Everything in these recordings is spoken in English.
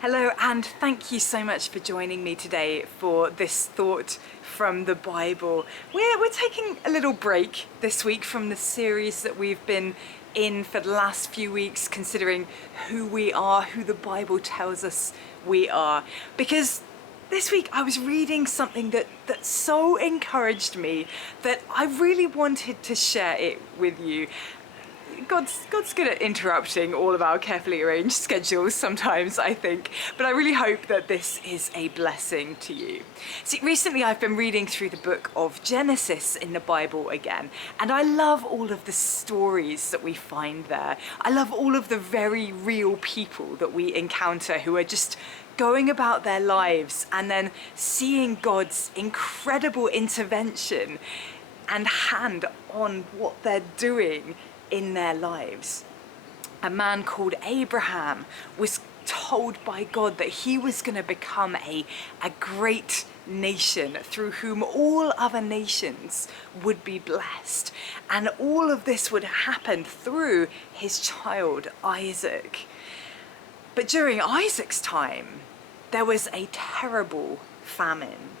Hello, and thank you so much for joining me today for this thought from the Bible. We're taking a little break this week from the series that we've been in for the last few weeks, considering who we are, who the Bible tells us we are. Because this week I was reading something that so encouraged me that I really wanted to share it with you. God's good at interrupting all of our carefully arranged schedules sometimes, I think, but I really hope that this is a blessing to you. See, recently I've been reading through the book of Genesis in the Bible again, and I love all of the stories that we find there. I love all of the very real people that we encounter who are just going about their lives and then seeing God's incredible intervention and hand on what they're doing in their lives. A man called Abraham was told by God that he was going to become a great nation through whom all other nations would be blessed. And all of this would happen through his child Isaac. But during Isaac's time, there was a terrible famine.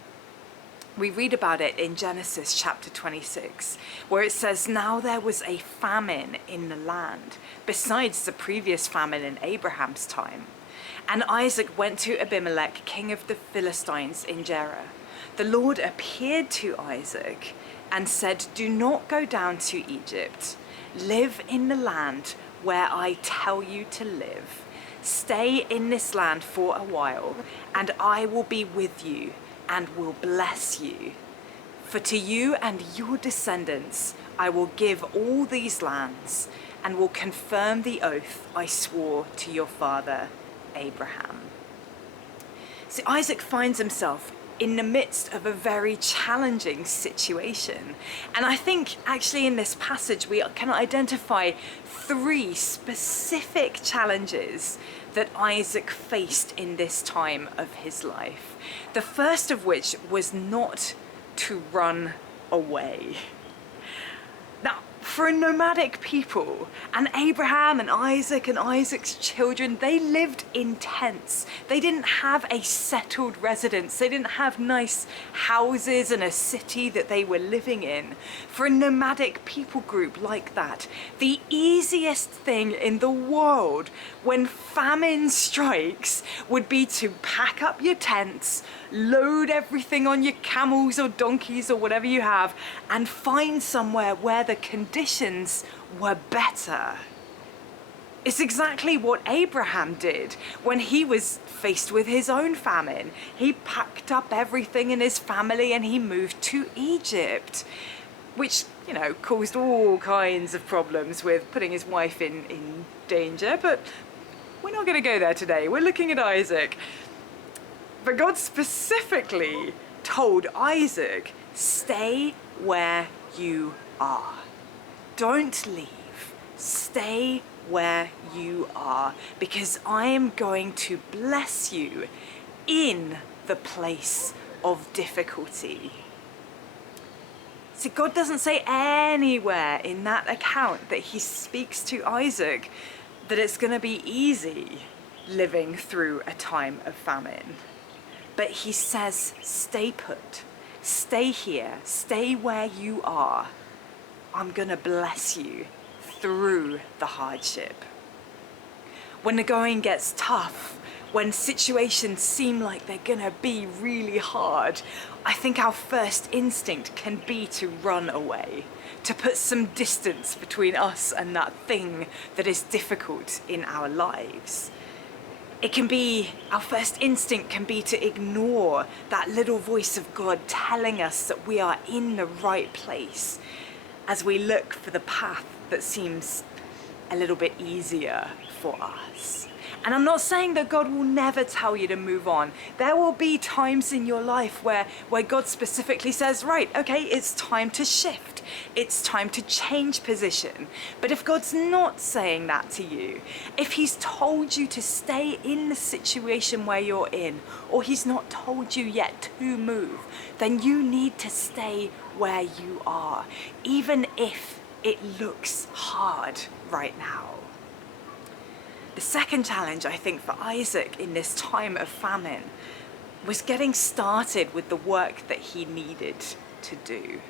We read about it in Genesis chapter 26, where it says, "Now there was a famine in the land, besides the previous famine in Abraham's time. And Isaac went to Abimelech, king of the Philistines in Gerar. The Lord appeared to Isaac and said, 'Do not go down to Egypt. Live in the land where I tell you to live. Stay in this land for a while, and I will be with you and will bless you. For to you and your descendants I will give all these lands, and will confirm the oath I swore to your father Abraham.'" So Isaac finds himself in the midst of a very challenging situation. And I think actually in this passage we can identify three specific challenges that Isaac faced in this time of his life. The first of which was not to run away. Now, for a nomadic people, and Abraham and Isaac's children, they lived in tents. They didn't have a settled residence. They didn't have nice houses and a city that they were living in. For a nomadic people group like that, the easiest thing in the world when famine strikes would be to pack up your tents, load everything on your camels or donkeys or whatever you have, and find somewhere where the conditions were better. It's exactly what Abraham did when he was faced with his own famine. He packed up everything in his family and he moved to Egypt, which, caused all kinds of problems with putting his wife in danger, but we're not going to go there today. We're looking at Isaac. But God specifically told Isaac, "Stay where you are. Don't leave. Stay where you are, because I am going to bless you in the place of difficulty." See, God doesn't say anywhere in that account that he speaks to Isaac that it's going to be easy living through a time of famine. But he says, stay put, stay here, stay where you are. I'm going to bless you through the hardship. When the going gets tough, when situations seem like they're going to be really hard, I think our first instinct can be to run away, to put some distance between us and that thing that is difficult in our lives. Our first instinct can be to ignore that little voice of God telling us that we are in the right place as we look for the path that seems a little bit easier for us. And I'm not saying that God will never tell you to move on. There will be times in your life where God specifically says, right, okay, it's time to shift. It's time to change position. But if God's not saying that to you, if he's told you to stay in the situation where you're in, or he's not told you yet to move, then you need to stay where you are, even if it looks hard right now. The second challenge, I think, for Isaac in this time of famine was getting started with the work that he needed to do.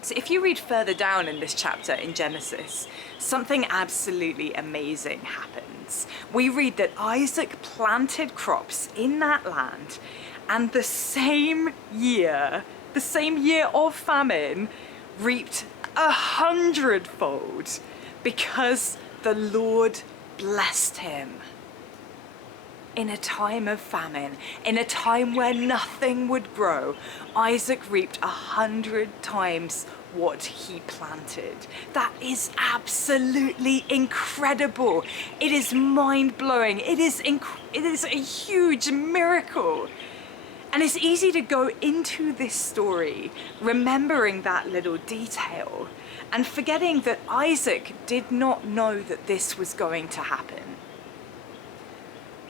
So if you read further down in this chapter in Genesis, something absolutely amazing happens. We read that Isaac planted crops in that land, and the same year of famine, reaped 100-fold because the Lord blessed him. In a time of famine, in a time where nothing would grow, Isaac reaped 100 times what he planted. That is absolutely incredible. It is mind-blowing. It is a huge miracle. And it's easy to go into this story remembering that little detail and forgetting that Isaac did not know that this was going to happen.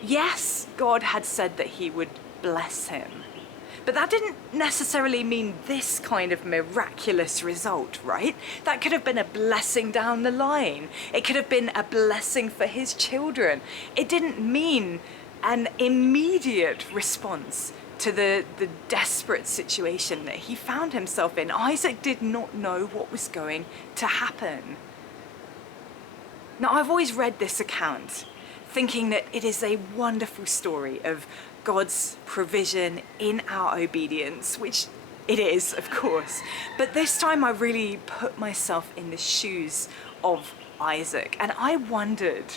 Yes, God had said that he would bless him, but that didn't necessarily mean this kind of miraculous result, right? That could have been a blessing down the line. It could have been a blessing for his children. It didn't mean an immediate response to the desperate situation that he found himself in. Isaac did not know what was going to happen. Now, I've always read this account thinking that it is a wonderful story of God's provision in our obedience, which it is, of course. But this time I really put myself in the shoes of Isaac, and I wondered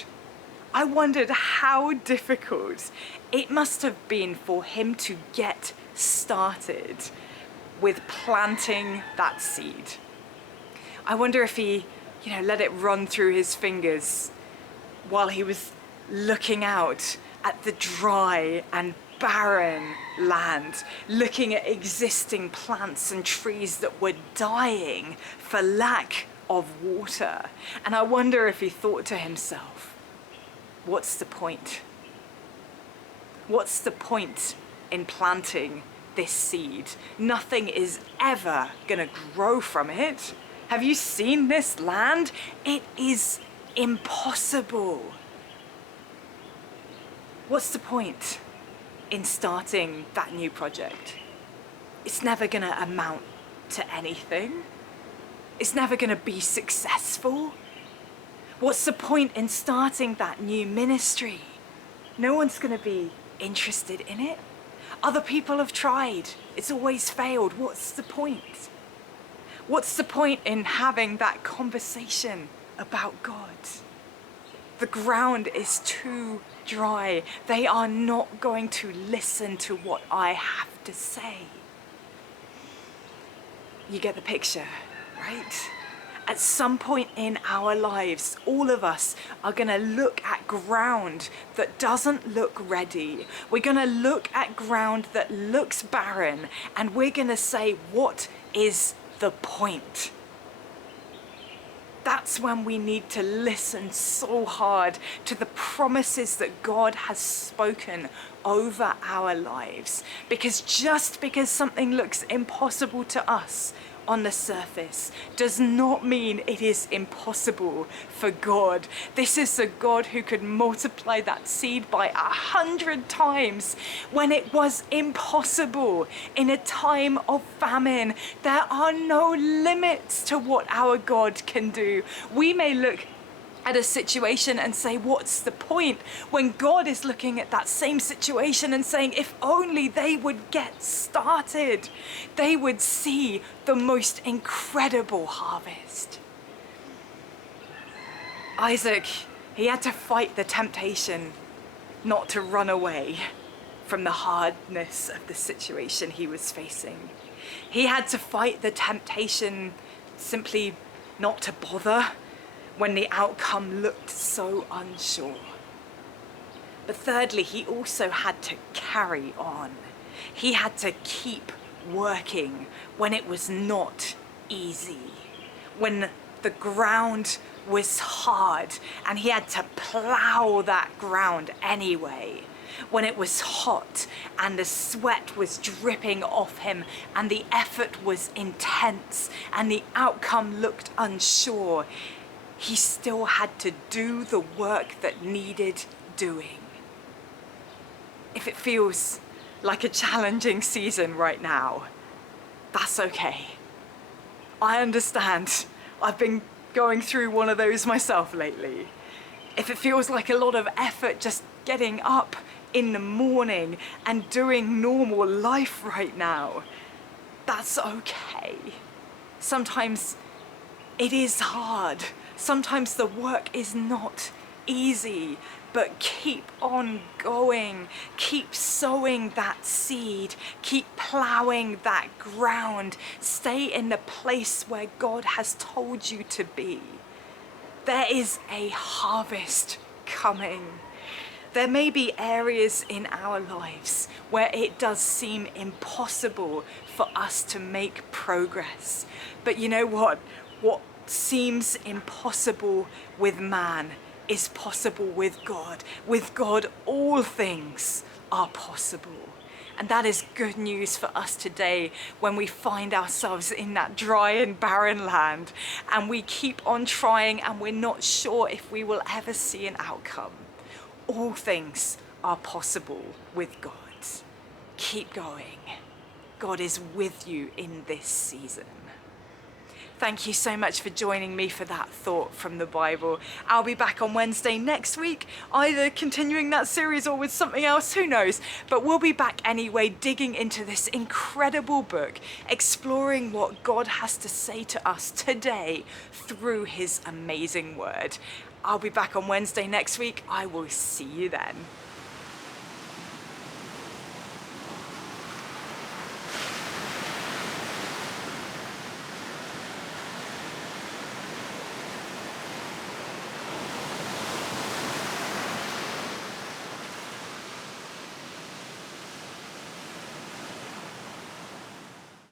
how difficult it must have been for him to get started with planting that seed. I wonder if he, let it run through his fingers while he was looking out at the dry and barren land, looking at existing plants and trees that were dying for lack of water. And I wonder if he thought to himself, what's the point? What's the point in planting this seed? Nothing is ever gonna grow from it. Have you seen this land? It is impossible. What's the point in starting that new project? It's never gonna amount to anything. It's never gonna be successful. What's the point in starting that new ministry? No one's gonna be interested in it. Other people have tried. It's always failed. What's the point? What's the point in having that conversation about God? The ground is too dry. They are not going to listen to what I have to say. You get the picture, right? At some point in our lives, all of us are going to look at ground that doesn't look ready. We're going to look at ground that looks barren, and we're going to say, what is the point? That's when we need to listen so hard to the promises that God has spoken over our lives. Because just because something looks impossible to us on the surface does not mean it is impossible for God. This is a God who could multiply that seed by 100 times when it was impossible in a time of famine. There are no limits to what our God can do. We may look at a situation and say, what's the point? When God is looking at that same situation and saying, if only they would get started, they would see the most incredible harvest. Isaac, he had to fight the temptation not to run away from the hardness of the situation he was facing. He had to fight the temptation simply not to bother when the outcome looked so unsure. But thirdly, he also had to carry on. He had to keep working when it was not easy, when the ground was hard and he had to plow that ground anyway, when it was hot and the sweat was dripping off him and the effort was intense and the outcome looked unsure. he still had to do the work that needed doing. If it feels like a challenging season right now, that's okay. I understand. I've been going through one of those myself lately. If it feels like a lot of effort just getting up in the morning and doing normal life right now, that's okay. Sometimes it is hard. Sometimes the work is not easy, but keep on going. Keep sowing that seed. Keep plowing that ground. Stay in the place where God has told you to be. There is a harvest coming. There may be areas in our lives where it does seem impossible for us to make progress. But you know what? What seems impossible with man is possible with God. With God, all things are possible. And that is good news for us today when we find ourselves in that dry and barren land and we keep on trying and we're not sure if we will ever see an outcome. All things are possible with God. Keep going. God is with you in this season. Thank you so much for joining me for that thought from the Bible. I'll be back on Wednesday next week, either continuing that series or with something else, who knows. But we'll be back anyway, digging into this incredible book, exploring what God has to say to us today through his amazing word. I'll be back on Wednesday next week. I will see you then.